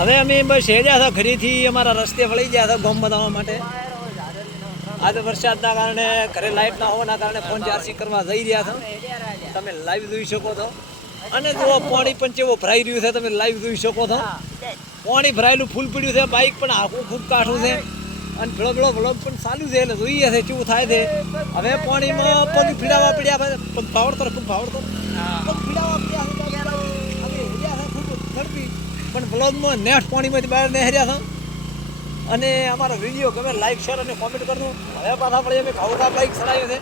હવે અમે બસ હેડ્યા હતા ઘરેથી અમારા રસ્તે વળી ગયા હતા ગોમ બનાવવા માટે. આજે વરસાદના કારણે ઘરે લાઇટ ના હોવાના કારણે ફોન ચાર્જિંગ કરવા જઈ રહ્યા છો. તમે લાઈવ જોઈ શકો છો. અને જો પાણી પણ કેવો ભરાઈ રહ્યું છે તમે લાઈવ જોઈ શકો છો. પાણી ભરાયેલું ફૂલ પડ્યું છે. બાઇક પણ આખું ખૂબ કાઠું છે અને ભેળો વ્લોગ પણ ચાલુ છે એટલે જોઈએ છે કેવું થાય છે. હવે પાણીમાં પગ ફીડાવા પડ્યા પગ ભાવડતો ખૂબ ભાવડતો પગ ફીડાવા પડ્યા અમે હેર્યા છે ખૂબ ઝડપી પણ વ્લોગમાં નેક્સ્ટ પાણીમાંથી બહાર નહેર્યા છે. અને અમારો વિડીયો ગમે લાઈક શેર અને કોમેન્ટ કરજો. હવે પાછા પડે અમે ઘાવકા બાઇક ચલાવ્યો છે.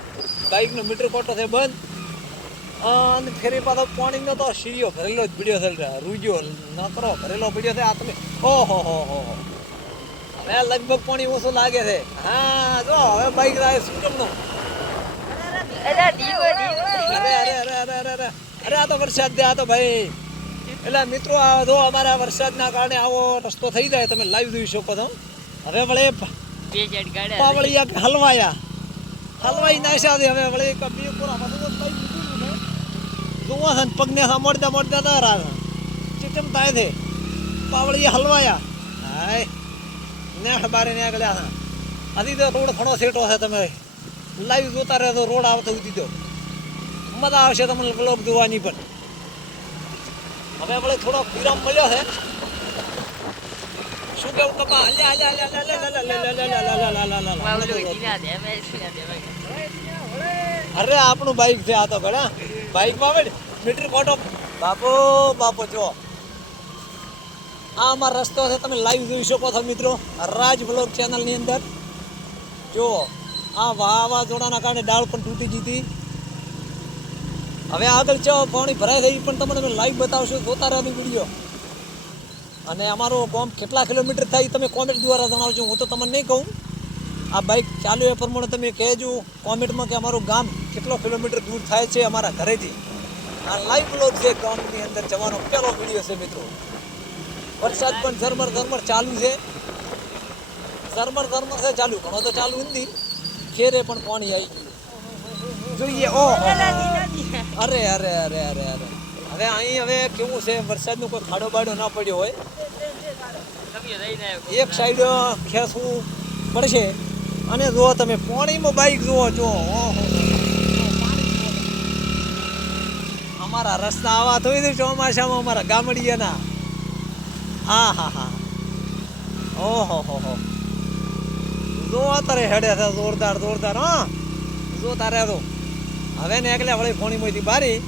બાઇકનો મીટર કોટો છે બંધ અને ફેરી પાછો પાણીનો તો સીરીઓ ભરેલો જ વિડીયો ચાલી રહ્યા. રૂજ્યો ન કરો ભરેલો વિડીયો છે આ તમે ઓહો હો હવે લગભગ પાણી ઓછું લાગે છે. હા જો હવે બાઇક લાવે સુટમનો અરે આ તો વરસાદ દે આ તો ભાઈ. એટલે મિત્રો આ જો અમારા વરસાદના કારણે આવો રસ્તો થઈ જાય તમે લાઈવ જોઈ શકો છો. હવે વળે પાવળિયા હલવાઈ નાખ્યા છે. હવે વળે બે પૂરા જોવા છે પગને મોડતા તારા ચિચમ થાય છે. પાવળિયા હલવાયા હાય નેઠ બારે નીકળ્યા છે. હજી તો રોડ ઘણો સેટો છે. તમે લાઈવ જોતા રહેતો રોડ આવતો દીધો મજા આવશે તમને બ્લોગ જોવાની પણ. હવે વળે થોડો વિરામ મળ્યો છે. શું કેવું કપા અરે આપણું બાઈક છે આ તો ઘણા બાઈકમાં આવે મીટર કોટો બાપો જો આ અમારો રસ્તો છે તમે લાઈવ જોઈ શકો છો મિત્રો રાજ બ્લોગ ચેનલની અંદર. જો આ વાવાઝોડાના કારણે ડાળ પણ તૂટી જીતી. હવે આગળ ચો પાણી ભરાય થઈ પણ તમને લાઈવ બતાવશું જોતા રહેજો વિડીયો. અને અમારો ગામ કેટલા કિલોમીટર થાય તમે કોમેન્ટ દ્વારા જણાવજો. હું તો તમને નહીં કહું. આ બાઇક ચાલુ એ પ્રમાણે તમે કહેજો કોમેન્ટમાં કે અમારું ગામ કેટલો કિલોમીટર દૂર થાય છે અમારા ઘરેથી. આ લાઈવ બ્લોગ છે ગામની અંદર જવાનો પહેલો વિડીયો છે મિત્રો. વરસાદ પણ ઝરમર ચાલુ છે. ઝરમર છે ચાલુ ઘણો તો ચાલુ નથી. ખેરે પણ પાણી આવી ગયું જોઈએ. ઓ અરે હવે અહીં હવે કેવું છે વરસાદનું કોઈ ખાડો બાડો ના પડ્યો હોય. એક સાઈડ ખેંચવું પડશે. અને જુઓ તમે પાણીમાં બાઇક જુઓ છો. અમારા રસ્તા આવા થઈ દે ચોમાસામાં અમારા ગામડિયાના. હા ઓહો જો તારે હેડે છે જોરદાર હા જો તારે તો હવે ને એકલે વળી પાણીમાંથી બારી.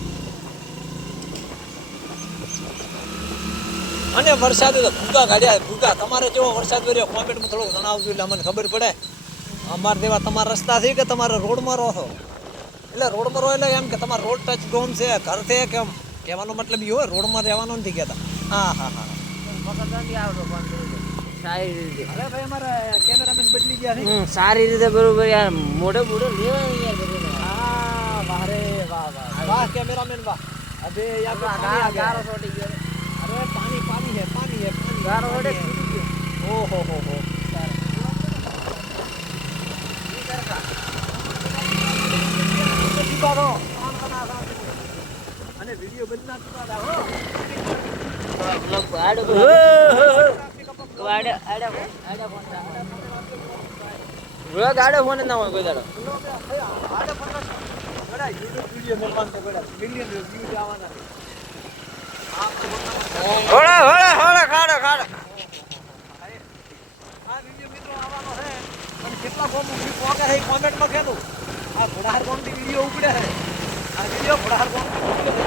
અને વરસાદ ભૂગા કાઢ્યા ભૂગા. તમારે કેવો વરસાદ કર્યો કોમેન્ટમાં થોડુંક જણાવજો એટલે અમને ખબર પડે. અમારે જેવા તમારા રસ્તા છે કે તમારે રોડમાં રહો છો. એટલે રોડમાં રહો એટલે એમ કે તમારે રોડ ટચ ગોમ છે ઘર છે કેમ કહેવાનો મતલબ એ હોય રોડમાં રહેવાનો નથી કહેતા. હા સારી રીતે. અરે ભાઈ અમારા કેમેરામેન બદલી ગયા છે. સારી રીતે બરોબર યાર મોઢે લેવાનું યાર. હા વાહ કેમેરામેન વાહ. અબે યાર ગારો છોટી ગયો. અરે પાણી હે ગારો ઓડે છૂટી ગયો. ઓહો અને વિડિયો બદના ચુકા હો બ્લોગ આડો ફોન ના હોય કોઈ દાડો આડો ફોન ગડા યુટ્યુબ વિડિયો મેલવાન તો ગડા મિલિયન વ્યૂ આવવાના છે. હોળા ખાડો આ વિડિયો મિત્રો આવવાનો છે. અને કેટલા વ્યૂ પોકે છે કોમેન્ટમાં કહેજો. આ ઘોડાહાર કોમથી વિડિયો ઉપડે છે. આ વિડિયો ઘોડાહાર કોમથી ઉપડે છે.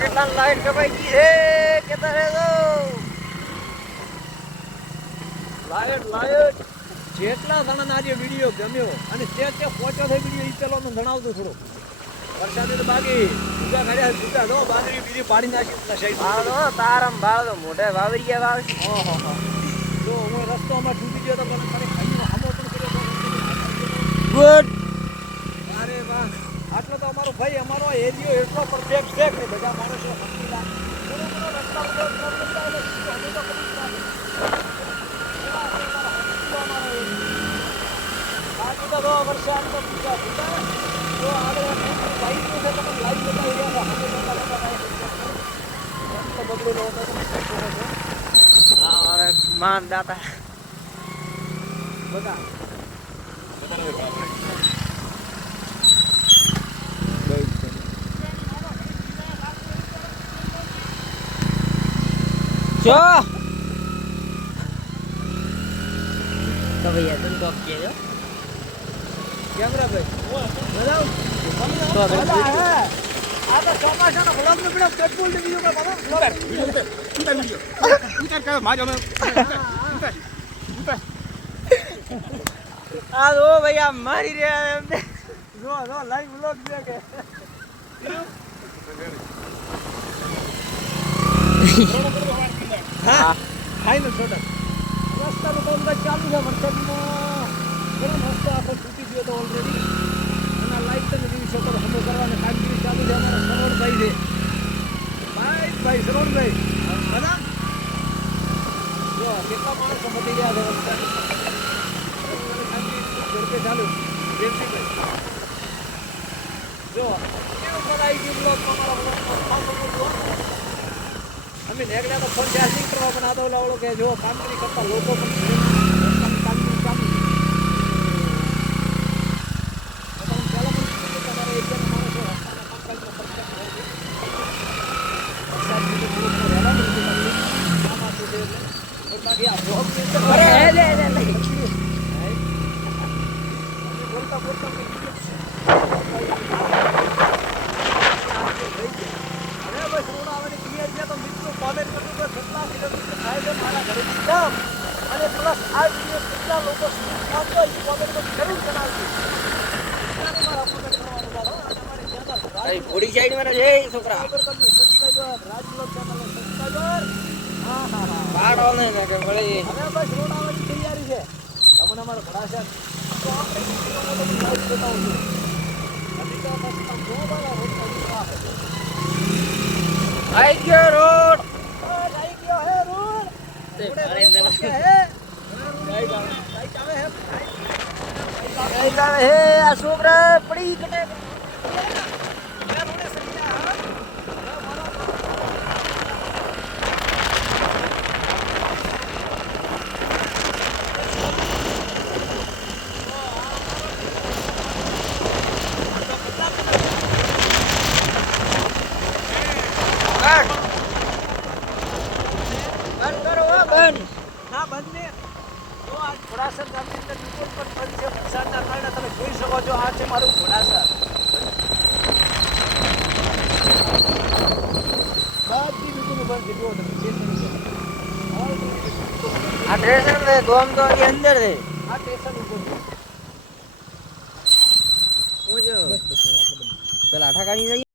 કેટલા લાઈટ કપાઈ ગઈ છે કેતા રહેજો. લાઈટ જેટલા જણાને આજે વિડીયો ગમ્યો અને તે પહોંચ્યો છે વિડીયો એ પેલો જણાવજો થોડો. વરસાદે તો બાકી ભૂગા કાઢ્યા ભૂગા દો બાજરી બીજી પાડી નાખી તારમ ભાવ મોઢે વાવરી ગયા વાવ. ઓહો જો હું રસ્તો અમાર તૂટી ગયો તો મને ખાઈને હમો પણ કર્યો. ગુડ. અરે વાહ આટલો તો અમારો ભાઈ અમારો એરિયો એટલો પરફેક્ટ છે કે બધા માણસો માન દાતા બધા જો તો ભૈયા तुम तो किए जो कैमरा पे बताओ तो आ तो ચોમાસાનો વ્લોગ નો પેલો પેટ્રોલ ની વીડિયો કા વ્લોગ વીડિયો ઉતાર કે માજો મે આ ઓ ભૈયા મારી રહ્યા એમને જો લાઈવ વ્લોગ છે કે હા ફાઈનલ છોટા રસ્તાનું કામ તો ચાલુ છે વરસાદમાં ઘણો મસ્ત આખો તૂટી ગયો તો ઓલરેડી અને લાઈટ તમે જોઈ શકો તો હમો કરવાને કામગીરી ચાલુ છે અમારા સરવણભાઈ છે ભાઈ સરવણભાઈ બધા જો કેટલા માણસો મટી ગયા છે વરસાદ ઘરકે ચાલુ દેવસીભાઈ જો કેવું કરાઈ ગયું બ્લોગ અમારા અમે નેગડા તો ફોન ચાર્જિંગ કરવા પણ આદો લાવડો કે જો કામગીરી કરતા લોકો પણ કામગીરી ચાલુ અને પ્લસ આ વિડીયો કેટલા લોકો પહોંચો એ કોમેન્ટમાં જરૂર જણાવજો ઘોડી સાઈડ માં છે છોકરા રાજલોક ચેનલ સબસ્ક્રાઇબર હા હા હા પાડો ને કે મળી હવે બસ રોડ આવવાની તૈયારી છે તમને અમારો ભરાશે તો આપણે લાઈવ બતાવું છું અભી તો બસ તમ જો વાળા રોડ આવી ગયો રોડ આવી ગયો હે રોડ આ છોકરા પડી કટે ઘોડાસર ગામની અંદર રિપોર્ટ પણ બંધ છે વરસાદના કારણે તમે જોઈ શકો છો આ છે મારું ઘોડાસર બધી દુકાનો બંધ છે જુઓ તમે ચેક કરી શકો આ સ્ટેશન છે ગોમ તો અહીં અંદર છે આ સ્ટેશન ઉપર છે પેલા આઠા કાઢી